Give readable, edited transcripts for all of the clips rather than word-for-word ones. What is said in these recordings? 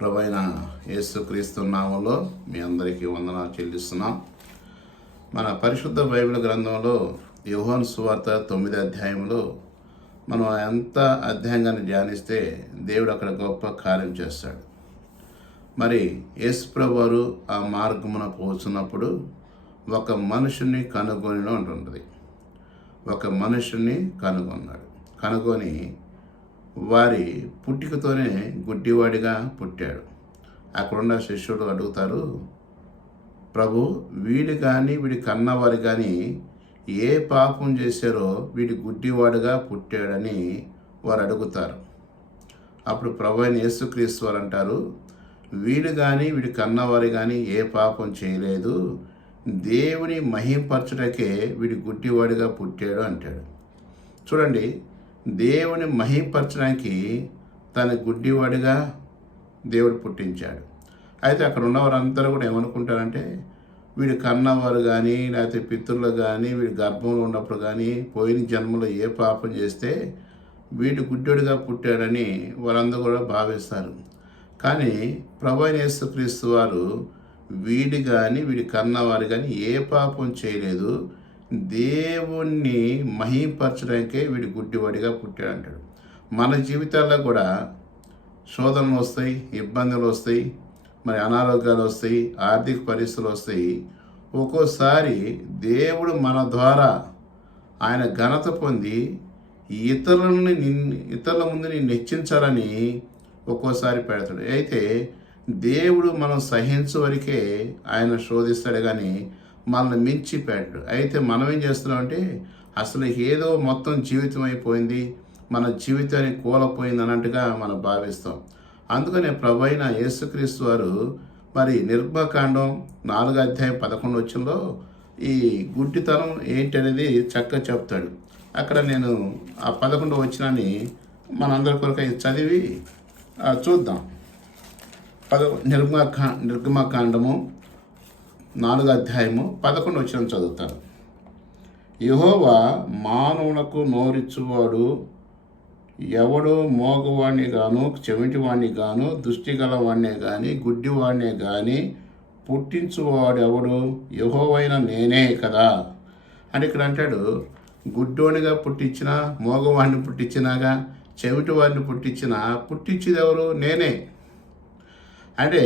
ప్రభువైన యేసుక్రీస్తు నామములో మీ అందరికీ వందనాలు చెల్లిస్తున్నాం. మన పరిశుద్ధ బైబిల్ గ్రంథంలో యోహాను సువార్త 9వ అధ్యాయంలో మనం ఎంత అధ్యాయంగాన్ని ధ్యానిస్తే దేవుడు అక్కడ గొప్ప కార్యం చేస్తాడు. మరి యేసు ప్రభువారు ఆ మార్గమున పోతున్నప్పుడు ఒక మనుషుని కనుగొని ఉంటుంది. ఒక మనుషుని కనుగొన్నాడు. కనుగొని వారి పుట్టుకతోనే గుడ్డివాడిగా పుట్టాడు. అక్కడున్న శిష్యుడు అడుగుతారు, ప్రభు, వీడు కానీ వీడి కన్నవారు కానీ ఏ పాపం చేశారో వీడి గుడ్డివాడుగా పుట్టాడని వారు అడుగుతారు. అప్పుడు ప్రభు అయిన యేసుక్రీస్తు వారు అంటారు, వీడు కానీ వీడి కన్నవారు కానీ ఏ పాపం చేయలేదు, దేవుని మహింపరచుటకే వీడి గుడ్డివాడిగా పుట్టాడు అంటాడు. చూడండి, దేవుని మహింపరచడానికి తన గుడ్డివాడిగా దేవుడు పుట్టించాడు. అయితే అక్కడ ఉన్నవారందరూ కూడా ఏమనుకుంటారంటే, వీడి కన్నవారు కానీ లేకపోతే పితృలు కానీ వీడి గర్భంలో ఉన్నప్పుడు కానీ పోయిన జన్మలో ఏ పాపం చేస్తే వీడి గుడ్డివాడిగా పుట్టాడని వారందరూ కూడా భావిస్తారు. కానీ ప్రభువైన యేసుక్రీస్తు వారు వీడి కానీ వీడి కన్నవారు కానీ ఏ పాపం చేయలేదు, దేవుణ్ణి మహింపరచడానికే వీడి గుడ్డివాడిగా పుట్టాడు అంటాడు. మన జీవితాల్లో కూడా శోధనలు వస్తాయి, ఇబ్బందులు వస్తాయి, మరి అనారోగ్యాలు వస్తాయి, ఆర్థిక పరిస్థితులు వస్తాయి. ఒక్కోసారి దేవుడు మన ద్వారా ఆయన ఘనత పొంది ఇతరుల ముందు నిన్ను హెచ్చించాలని ఒక్కోసారి పెడతాడు. అయితే దేవుడు మనం సహించు వరకే ఆయన శోధిస్తాడు, కానీ మనల్ని మించి పెట్టాడు. అయితే మనం ఏం చేస్తున్నామంటే, అసలు ఏదో మొత్తం జీవితం అయిపోయింది, మన జీవితాన్ని కూలపోయింది అన్నట్టుగా మనం భావిస్తాం. అందుకనే ప్రభువైన యేసుక్రీస్తు వారు మరి నిర్గమకాండం 4వ అధ్యాయం 11వ వచనంలో ఈ గుడ్డితనం ఏంటనేది చక్కగా చెప్తాడు. అక్కడ నేను ఆ 11వ వచనాన్ని మనందరి కొరకు చదివి చూద్దాం. నిర్గమకాండము 4వ అధ్యాయము 11వ వచనం చదువుతాను. యెహోవా మానవులకు నోరిచ్చువాడు ఎవడో మోగవాణ్ణి గాను, చెవిటివాణ్ణి గాను, దృష్టి గలవాణ్ణే కానీ, గుడ్డివాణ్ణే కానీ పుట్టించువాడు ఎవడు? యెహోవైన నేనే కదా అని ఇక్కడ అంటాడు. గుడ్డోనిగా పుట్టించినా, మోగవాణ్ణి పుట్టించినాగా, చెవిటివాడిని పుట్టించేది ఎవరు? నేనే. అంటే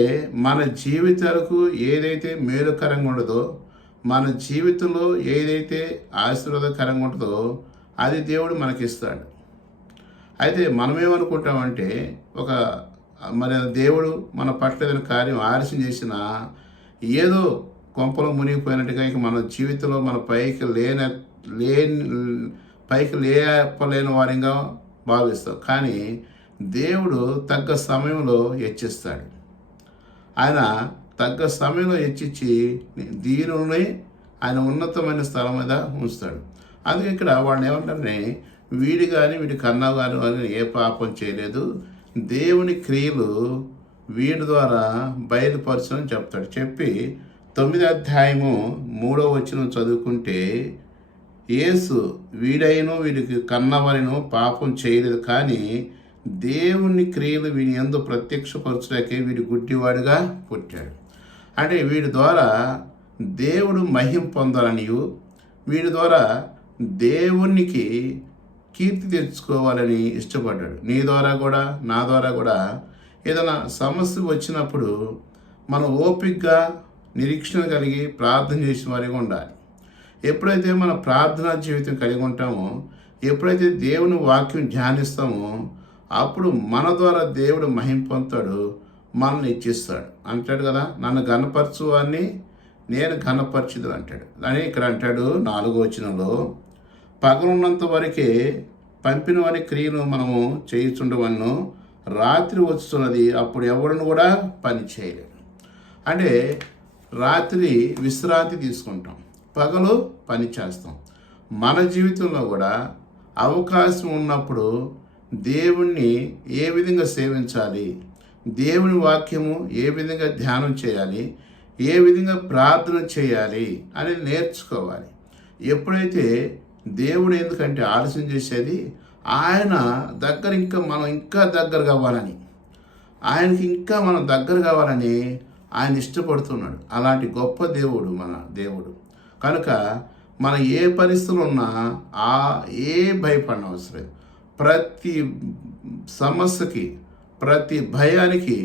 మన జీవితాలకు ఏదైతే మేలుకరంగా ఉండదో, మన జీవితంలో ఏదైతే ఆశీర్వాదకరంగా ఉంటుందో అది దేవుడు మనకిస్తాడు. అయితే మనమేమనుకుంటామంటే, మరి దేవుడు మన పట్ల ఏదైనా కార్యం ఆలస్యం చేసినా ఏదో కొంపలో మునిగిపోయినట్టుగా ఇక మన జీవితంలో మన పైకి లేపలేని వారిగా భావిస్తాం. కానీ దేవుడు తగ్గ సమయంలో హెచ్చిస్తాడు. ఆయన తగ్గ సమయంలో హెచ్చించి దీనుని ఆయన ఉన్నతమైన స్థలం మీద ఉంచుతాడు. అందుకే ఇక్కడ వాళ్ళు ఏమంటారని, వీడి కానీ వీడి కన్నా కానీ ఏ పాపం చేయలేదు, దేవుని క్రియలు వీడి ద్వారా బయలుపరచని చెప్తాడు. చెప్పి 9వ అధ్యాయము 3వ వచనం చదువుకుంటే, యేసు వీడైనను వీడికి కన్నవారిను పాపం చేయలేదు, కానీ దేవుని క్రియలు వీడి యందు ప్రత్యక్షపరచడానికే వీడి గుడ్డివాడిగా పుట్టాడు. అంటే వీడి ద్వారా దేవుడు మహిమ పొందాలని, వీడి ద్వారా దేవునికి కీర్తి తెచ్చుకోవాలని ఇష్టపడ్డాడు. నీ ద్వారా కూడా నా ద్వారా కూడా ఏదైనా సమస్య వచ్చినప్పుడు మనం ఓపికగా నిరీక్షణ కలిగి ప్రార్థన చేసిన వారిగా ఉండాలి. ఎప్పుడైతే మన ప్రార్థనా జీవితం కలిగి ఉంటామో, ఎప్పుడైతే దేవుని వాక్యం ధ్యానిస్తామో, అప్పుడు మన ద్వారా దేవుడు మహిమ పొందుతాడు, మనల్ని ఇచ్చిస్తాడు. అంటాడు కదా, నన్ను ఘనపరచు వారిని నేను ఘనపరచుదు అంటాడు. అని ఇక్కడ అంటాడు 4వ వచనంలో, పగలున్నంత వరకే పంపిన వారి క్రియను మనము చేయుచుండవలను, రాత్రి వస్తున్నది, అప్పుడు ఎవరిని కూడా పని చేయలేడు. అంటే రాత్రి విశ్రాంతి తీసుకుంటాం, పగలు పని చేస్తాం. మన జీవితంలో కూడా అవకాశం ఉన్నప్పుడు దేవుణ్ణి ఏ విధంగా సేవించాలి, దేవుని వాక్యము ఏ విధంగా ధ్యానం చేయాలి, ఏ విధంగా ప్రార్థన చేయాలి అనేది నేర్చుకోవాలి. ఎప్పుడైతే దేవుడు ఎందుకంటే ఆలస్యం చేసేది, ఆయన దగ్గర మనం ఇంకా దగ్గరగా అవ్వాలని. ఆయనకి ఇంకా మనం దగ్గర కావాలని ఆయన ఇష్టపడుతున్నాడు. అలాంటి గొప్ప దేవుడు మన దేవుడు. కనుక మన ఏ పరిస్థితులు ఉన్నా ఏ భయపడిన అవసరం లేదు. ప్రతి సమస్యకి, ప్రతి భయానికి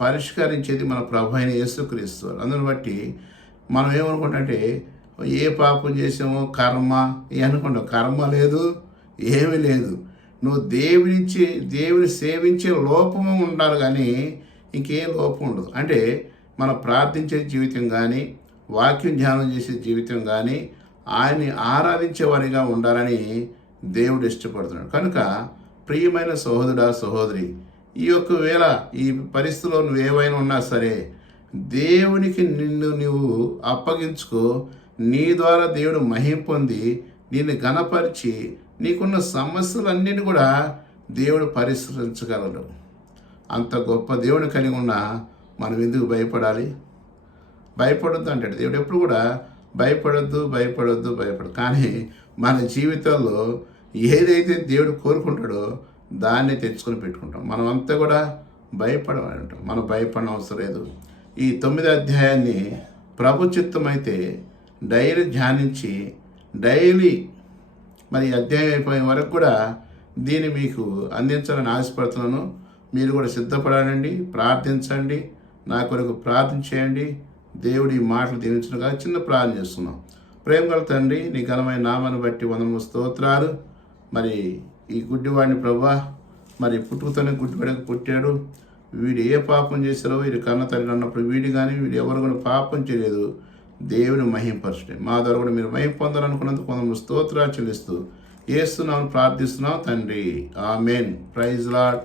పరిష్కరించేది మన ప్రభు అయిన యేసుక్రీస్తు. అందుని బట్టి మనం ఏమనుకుంటే ఏ పాపం చేసామో కర్మ అనుకుంటాం. కర్మ లేదు, ఏమీ లేదు. నువ్వు దేవుని సేవించే లోపము ఉండాలి, కానీ ఇంకేం లోపం ఉండదు. అంటే మనం ప్రార్థించే జీవితం కానీ, వాక్యం ధ్యానం చేసే జీవితం కానీ, ఆయన్ని ఆరాధించేవారిగా ఉండాలని దేవుడు ఇష్టపడుతున్నాడు. కనుక ప్రియమైన సహోదరుడా, సహోదరి, ఈ యొక్క వేళ ఈ పరిస్థితిలో నువ్వు ఏవైనా ఉన్నా సరే, దేవునికి నువ్వు అప్పగించుకో. నీ ద్వారా దేవుడు మహిమ పొంది నిన్ను ఘనపరిచి నీకున్న సమస్యలన్నిటిని కూడా దేవుడు పరిష్కరించగలడు. అంత గొప్ప దేవుని కలిగి ఉన్న మనం ఎందుకు భయపడాలి? భయపడొద్దు అంటాడు దేవుడు. ఎప్పుడు కూడా భయపడొద్దు. కానీ మన జీవితంలో ఏదైతే దేవుడు కోరుకుంటాడో దాన్ని తెచ్చుకొని పెట్టుకుంటాం. మనం అంతా కూడా భయపడమని ఉంటాం. మనం భయపడిన అవసరం లేదు. ఈ 9వ అధ్యాయాన్ని ప్రభు చిత్తమైతే డైలీ ధ్యానించి డైలీ మరి అధ్యాయం అయిపోయే వరకు కూడా దీన్ని మీకు అందించాలని ఆశపడుతున్నాను. మీరు కూడా సిద్ధపడాలండి, ప్రార్థించండి, నా కొరకు ప్రార్థన చేయండి. దేవుడి మాటలు దీవించడం కాదు, చిన్న ప్రార్థన చేస్తున్నాం. ప్రేమ గల తండ్రి, నీ ఘనమైన నామాన్ని బట్టి వందనములు, స్తోత్రాలు. మరి ఈ గుడ్డివాడిని ప్రభువా, మరి పుట్టుకతోనే గుడ్డివాడికి పుట్టాడు. వీడు ఏ పాపం చేశారో వీడు కన్న తండ్రి అన్నప్పుడు వీడు కానీ వీడు ఎవరు కూడా పాపం చేయలేదు. దేవుని మహింపరచండి. మా ద్వారా కూడా మీరు మహిం పొందాలనుకున్నందుకు కొందరు స్తోత్రాలు చెల్లిస్తూ యేసునామమున ప్రార్థిస్తున్నాం తండ్రి. ఆమేన్. Praise lord.